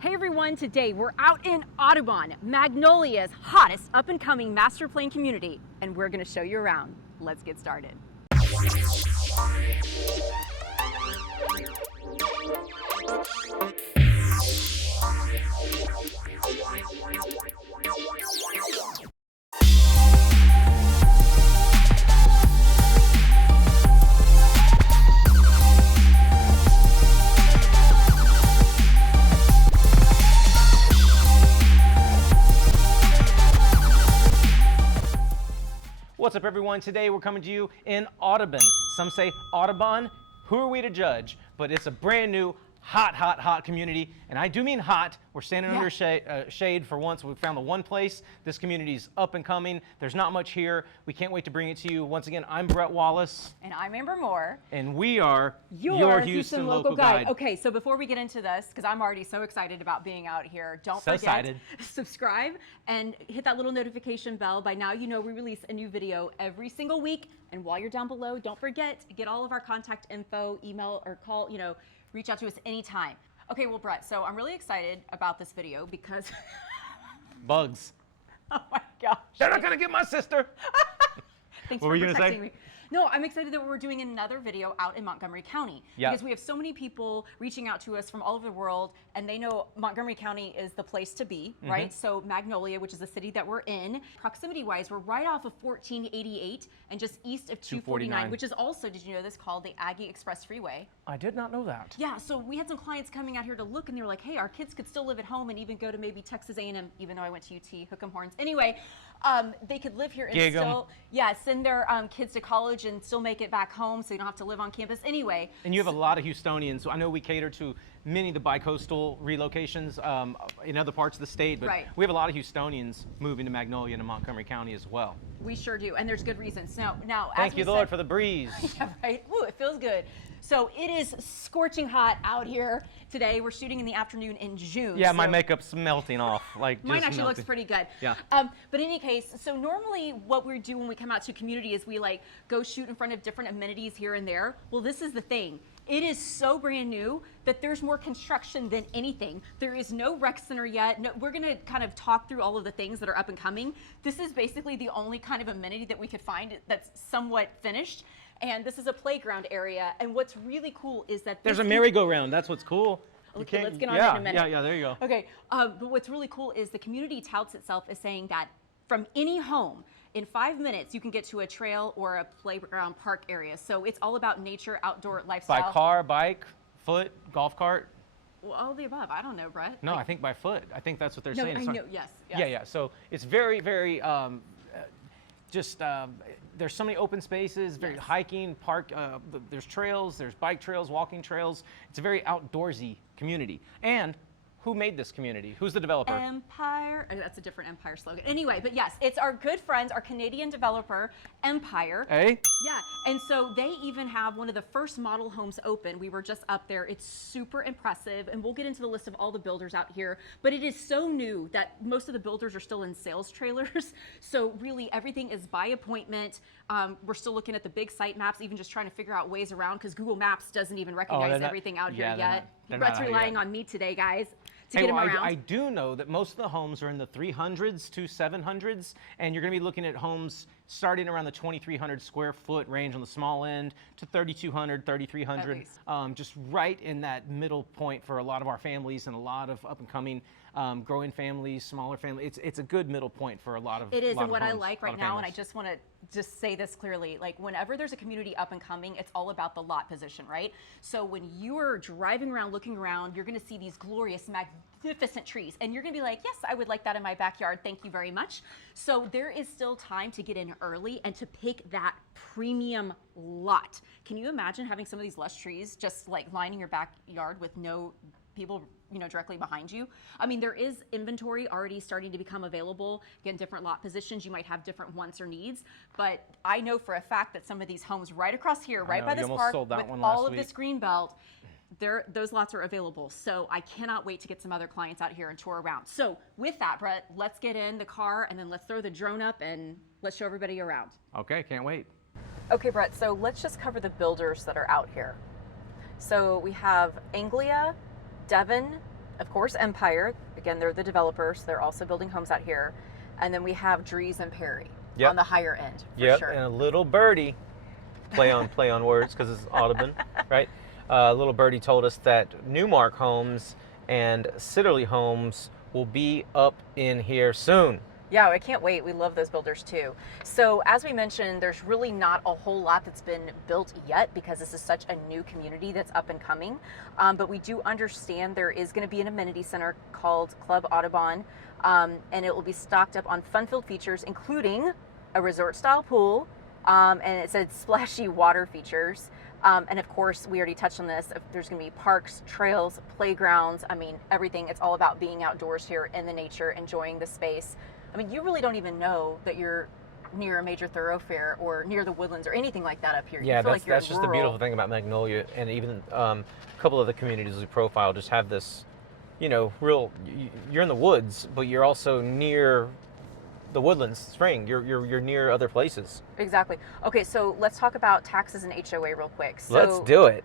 Hey everyone, today we're out in Audubon, Magnolia's hottest up-and-coming master plan community, and we're going to show you around. Let's get started. What's up everyone? Today we're coming to you in Audubon. Some say Audubon, who are we to judge? But it's a brand new, hot community. And I do mean hot. We're standing under shade for once. We found the one place. This community's up and coming. There's not much here. We can't wait to bring it to you. Once again, I'm Bret Wallace. And I'm Amber Moore. And we are your Houston Local Guide. Okay, so before we get into this, because I'm already so excited about being out here, don't forget, subscribe and hit that little notification bell. By now you know we release a new video every single week. And while you're down below, don't forget to get all of our contact info, email or call, reach out to us anytime. Okay, well, Bret, so I'm really excited about this video because... Bugs. Oh my gosh. They're not gonna get my sister. Thanks what for were you protecting gonna say? me. No, I'm excited that we're doing another video out in Montgomery County. Yeah. Because we have so many people reaching out to us from all over the world, and they know Montgomery County is the place to be, right? So Magnolia, which is the city that we're in, proximity-wise, we're right off of 1488 and just east of 249, which is also, did you know this, called the Aggie Express Freeway? I did not know that. Yeah, so we had some clients coming out here to look, and they were like, hey, our kids could still live at home and even go to maybe Texas A&M, even though I went to UT, hook 'em horns. Anyway, they could live here and still, send their kids to college and still make it back home so you don't have to live on campus anyway. And you have a lot of Houstonians. I know we cater to many of the bi-coastal relocations in other parts of the state, but we have a lot of Houstonians moving to Magnolia and Montgomery County as well. We sure do, and there's good reasons. Now, thank you, Lord, for the breeze. Yeah, right. Ooh, it feels good. So it is scorching hot out here today. We're shooting in the afternoon in June. Yeah, my makeup's melting off. Like mine actually looks pretty good. Yeah. But in any case, so normally what we do when we come out to community is we go shoot in front of different amenities here and there. Well, this is the thing. It is so brand new that there's more construction than anything. There is no rec center yet. No, we're gonna kind of talk through all of the things that are up and coming. This is basically the only kind of amenity that we could find that's somewhat finished. And this is a playground area. And what's really cool is that there's a merry-go-round. That's what's cool. Okay, let's get on that in a minute. Yeah, there you go. Okay, but what's really cool is the community touts itself as saying that from any home, in 5 minutes, you can get to a trail or a playground park area. So it's all about nature, outdoor lifestyle. By car, bike, foot, golf cart? Well, all of the above. I don't know, Bret. No, I think by foot. I think that's what they're saying. I know, yes. Yeah. So it's very, very, there's so many open spaces, very hiking, park, there's trails, there's bike trails, walking trails. It's a very outdoorsy community. And who made this community? Who's the developer? Empire. Oh, that's a different Empire slogan. Anyway, but yes, it's our good friends, our Canadian developer, Empire. Hey? Yeah, and so they even have one of the first model homes open. We were just up there. It's super impressive, and we'll get into the list of all the builders out here, but it is so new that most of the builders are still in sales trailers. So really everything is by appointment. We're still looking at the big site maps, even just trying to figure out ways around because Google Maps doesn't even recognize everything out here yet. Bret's relying on me today, guys, to get him around. I do know that most of the homes are in the 300s to 700s, and you're going to be looking at homes starting around the 2,300 square foot range on the small end to 3,200, 3,300, just right in that middle point for a lot of our families and a lot of up-and-coming growing families, smaller families. It's a good middle point for a lot of It is, and what homes, I like right now, and I just want to say this clearly, whenever there's a community up and coming, it's all about the lot position, right? So when you're driving around, looking around, you're going to see these glorious, magnificent trees, and you're going to be like, yes, I would like that in my backyard, thank you very much. So there is still time to get in early and to pick that premium lot. Can you imagine having some of these lush trees just lining your backyard with no people directly behind you? I mean, there is inventory already starting to become available. Again, different lot positions, you might have different wants or needs, but I know for a fact that some of these homes right across here, right by this park, with all of this green belt, those lots are available. So I cannot wait to get some other clients out here and tour around. So with that, Bret, let's get in the car and then let's throw the drone up and let's show everybody around. Okay, can't wait. Okay, Bret, so let's just cover the builders that are out here. So we have Anglia, Devon, of course, Empire. Again, they're the developers. They're also building homes out here. And then we have Dries and Perry on the higher end, for sure. And a little birdie, play on words because it's Audubon, right? Little birdie told us that Newmark Homes and Sitterly Homes will be up in here soon. Yeah, I can't wait. We love those builders too. So as we mentioned, there's really not a whole lot that's been built yet because this is such a new community that's up and coming. But we do understand there is going to be an amenity center called Club Audubon, and it will be stocked up on fun-filled features, including a resort-style pool, and it said splashy water features. And of course, we already touched on this. There's going to be parks, trails, playgrounds. I mean, everything. It's all about being outdoors here in the nature, enjoying the space. I mean, you really don't even know that you're near a major thoroughfare or near the Woodlands or anything like that up here. Yeah, you feel that's, like you're that's just the beautiful thing about Magnolia, and even a couple of the communities we profile just have this, you know, you're in the woods, but you're also near the Woodlands Spring. You're near other places. Exactly. Okay, so let's talk about taxes and HOA real quick. So, let's do it.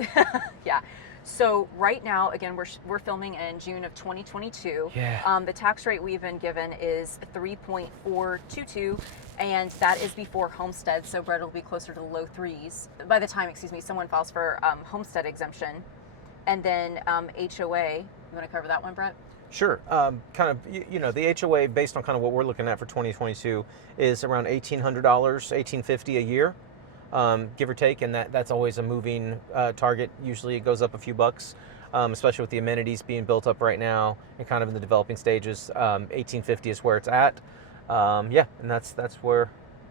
Yeah. So right now, again, we're filming in June of 2022. Yeah. The tax rate we've been given is 3.422, and that is before homestead. So Bret will be closer to the low threes by the time, someone files for homestead exemption, and then HOA. You want to cover that one, Bret? Sure. Kind of, you know, the HOA based on kind of what we're looking at for 2022 is around $1,800, $1,850 a year. Give or take, and that's always a moving target. Usually it goes up a few bucks, especially with the amenities being built up right now and kind of in the developing stages. 1850 is where it's at. Yeah, and that's where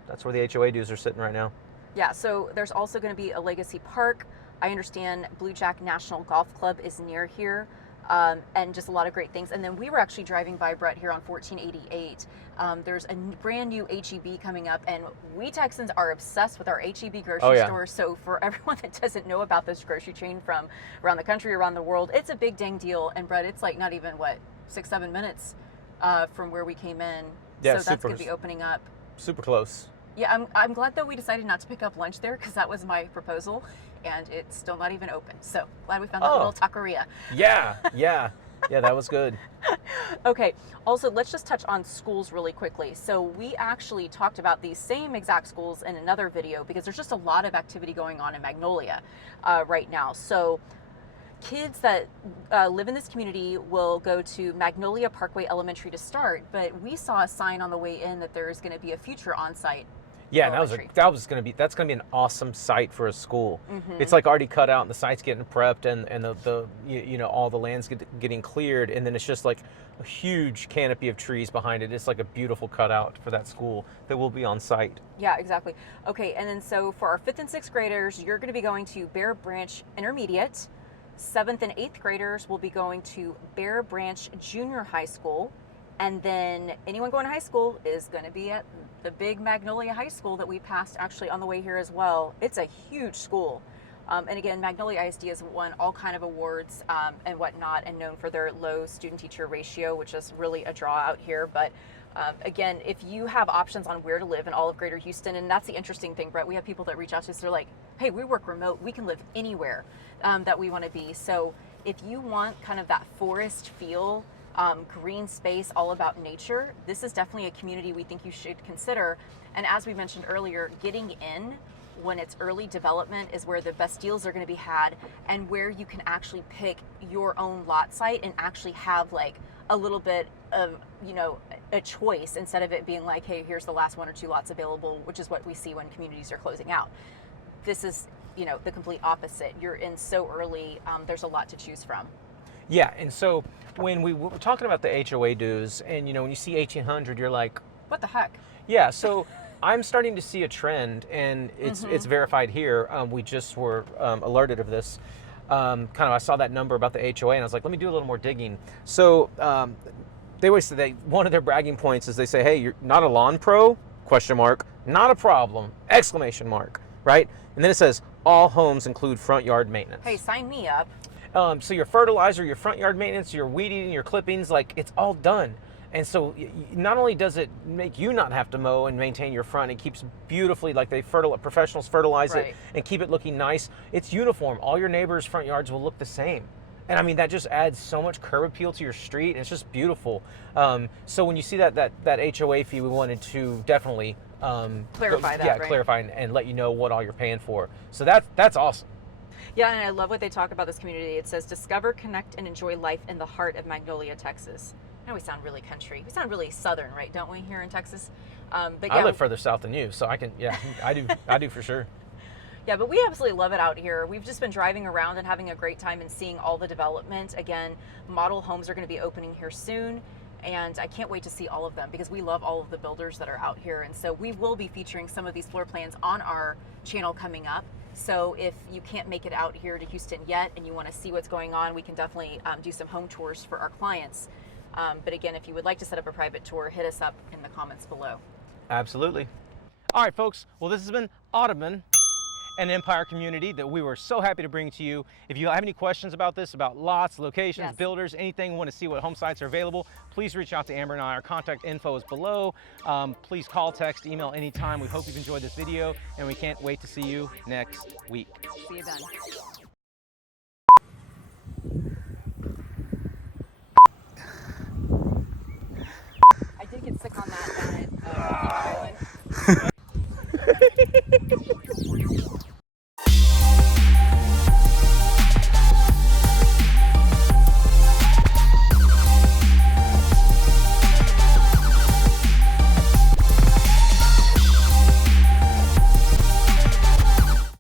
the HOA dues are sitting right now. Yeah, so there's also going to be a legacy park. I understand Blue Jack National Golf Club is near here. And just a lot of great things. And then we were actually driving by, Bret, here on 1488. There's a brand new HEB coming up, and we Texans are obsessed with our HEB grocery store. So for everyone that doesn't know about this grocery chain from around the country, around the world, it's a big dang deal. And Bret, it's like not even, 6-7 minutes from where we came in. Yeah, so that's going to be opening up. Super close. Yeah, I'm glad though we decided not to pick up lunch there because that was my proposal, and it's still not even open. So glad we found that little taqueria. Yeah, that was good. Okay, also let's just touch on schools really quickly. So we actually talked about these same exact schools in another video because there's just a lot of activity going on in Magnolia right now. So kids that live in this community will go to Magnolia Parkway Elementary to start, but we saw a sign on the way in that there is going to be a future on-site. Yeah, that's going to be an awesome site for a school. Mm-hmm. It's like already cut out, and the site's getting prepped, and the you know, all the land's getting cleared, and then it's just like a huge canopy of trees behind it. It's like a beautiful cutout for that school that will be on site. Yeah, exactly. Okay, and then so for our 5th and 6th graders, you're going to be going to Bear Branch Intermediate. 7th and 8th graders will be going to Bear Branch Junior High School. And then anyone going to high school is going to be at the big Magnolia High School that we passed actually on the way here as well. It's a huge school. And again, Magnolia ISD has won all kind of awards and whatnot, and known for their low student-teacher ratio, which is really a draw out here. But again, if you have options on where to live in all of Greater Houston, and that's the interesting thing, Bret, we have people that reach out to us, they're like, hey, we work remote, we can live anywhere that we want to be. So if you want kind of that forest feel, green space, all about nature, this is definitely a community we think you should consider. And as we mentioned earlier, getting in when it's early development is where the best deals are going to be had, and where you can actually pick your own lot site and actually have like a little bit of, you know, a choice instead of it being like, hey, here's the last 1 or 2 lots available, which is what we see when communities are closing out. This is, you know, the complete opposite. You're in so early, there's a lot to choose from. Yeah, and so when we were talking about the HOA dues, and you know, when you see 1,800, you're like, what the heck? Yeah, so I'm starting to see a trend, and it's verified here. We just were alerted of this. I saw that number about the HOA, and I was like, let me do a little more digging. So they always say one of their bragging points is they say, hey, you're not a lawn pro? Question mark. Not a problem! Exclamation mark. Right? And then it says all homes include front yard maintenance. Hey, sign me up. So your fertilizer, your front yard maintenance, your weed eating, your clippings, like it's all done. And so not only does it make you not have to mow and maintain your front, it keeps beautifully, like professionals fertilize it and keep it looking nice. It's uniform. All your neighbors' front yards will look the same. And I mean, that just adds so much curb appeal to your street, and it's just beautiful. So when you see that HOA fee, we wanted to definitely Clarify that, right? clarify and let you know what all you're paying for. So that's awesome. Yeah, and I love what they talk about this community. It says, discover, connect, and enjoy life in the heart of Magnolia, Texas. I know we sound really country. We sound really southern, right? Don't we, here in Texas? But yeah, I live further south than you, so I can, yeah, I do for sure. Yeah, but we absolutely love it out here. We've just been driving around and having a great time and seeing all the development. Again, model homes are going to be opening here soon, and I can't wait to see all of them because we love all of the builders that are out here. And so we will be featuring some of these floor plans on our channel coming up. So if you can't make it out here to Houston yet and you want to see what's going on, we can definitely do some home tours for our clients. But again, if you would like to set up a private tour, hit us up in the comments below. Absolutely. All right, folks. Well, this has been Audubon, an Empire community that we were so happy to bring to you. If you have any questions about this, about lots, locations, Yes. builders, anything, want to see what home sites are available, please reach out to Amber and I. Our contact info is below. Please call, text, email anytime. We hope you've enjoyed this video, and we can't wait to see you next week. See you then. I did get sick on that.